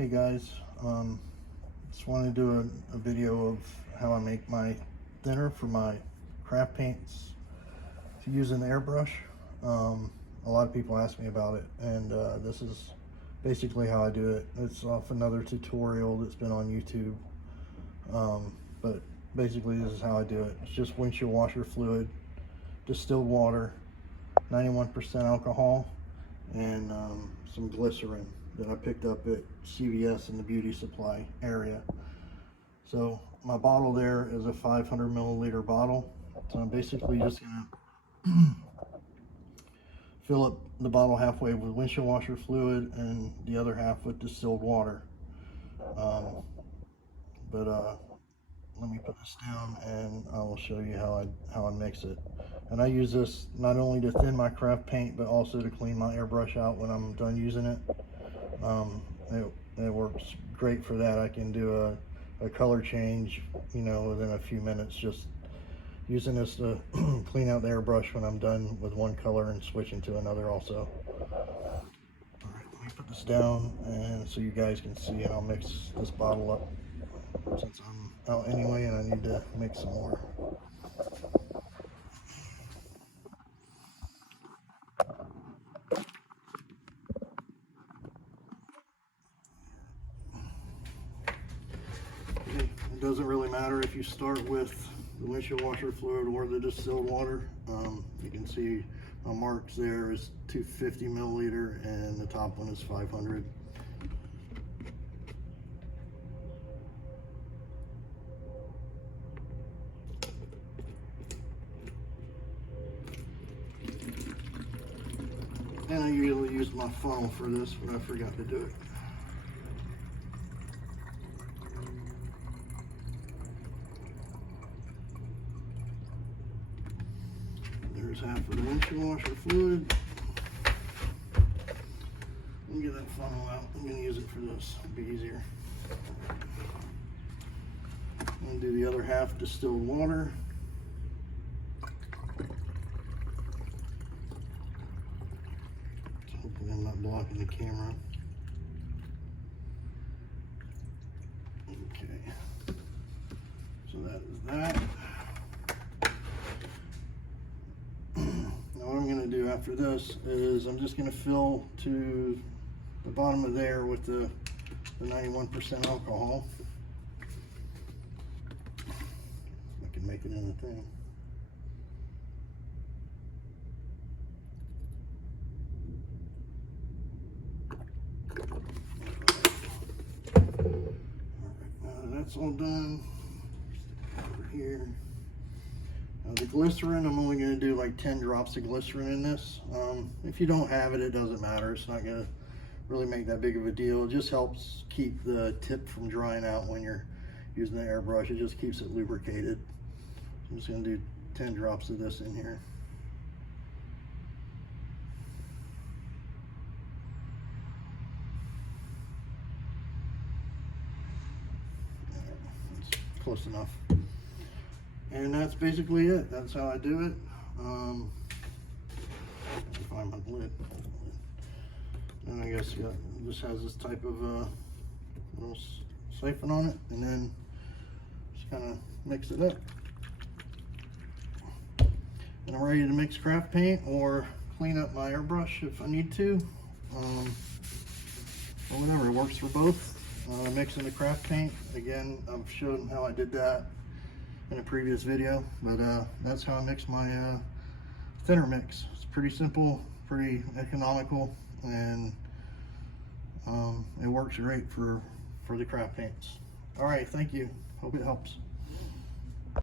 Hey guys, just want to do a video of how I make my thinner for my craft paints using the airbrush. A lot of people ask me about it, and this is basically how I do it. It's off another tutorial that's been on YouTube, but basically this is how I do it. It's just windshield washer fluid, distilled water, 91% alcohol, and some glycerin that I picked up at CVS in the beauty supply area. So my bottle there is a 500 milliliter bottle. So I'm basically just gonna fill up the bottle halfway with windshield washer fluid and the other half with distilled water. Let me put this down and I will show you how I mix it. And I use this not only to thin my craft paint, but also to clean my airbrush out when I'm done using it. It works great for that. I can do a color change, within a few minutes, just using this to clean out the airbrush when I'm done with one color and switching to another also. All right, let me put this down and so you guys can see, and I'll mix this bottle up since I'm out anyway and I need to make some more. It doesn't really matter if you start with the windshield washer fluid or the distilled water. You can see my marks there is 250 milliliter and the top one is 500. And I usually use my funnel for this, but I forgot to do it. There's half of the windshield washer fluid. Let me get that funnel out. I'm going to use it for this. It'll be easier. I'm going to do the other half distilled water. Hopefully I'm not blocking the camera. Okay. So that is that. Now what I'm going to do after this is I'm just going to fill to the bottom of there with the 91% alcohol. I can make it in a thing. That's all done. Over here. Now the glycerin, I'm only going to do like 10 drops of glycerin in this. If you don't have it, it doesn't matter. It's not going to really make that big of a deal. It just helps keep the tip from drying out when you're using the airbrush. It just keeps it lubricated. I'm just going to do 10 drops of this in here. Close enough. And that's basically it. That's how I do it. Find my lid. And I guess it just has this type of little siphon on it, and then just kind of mix it up. And I'm ready to mix craft paint or clean up my airbrush if I need to. Or whatever, it works for both. Mixing the craft paint, again, I've shown how I did that in a previous video, but that's how I mix my thinner mix. It's pretty simple, pretty economical, and it works great for the craft paints. All right, thank you. Hope it helps.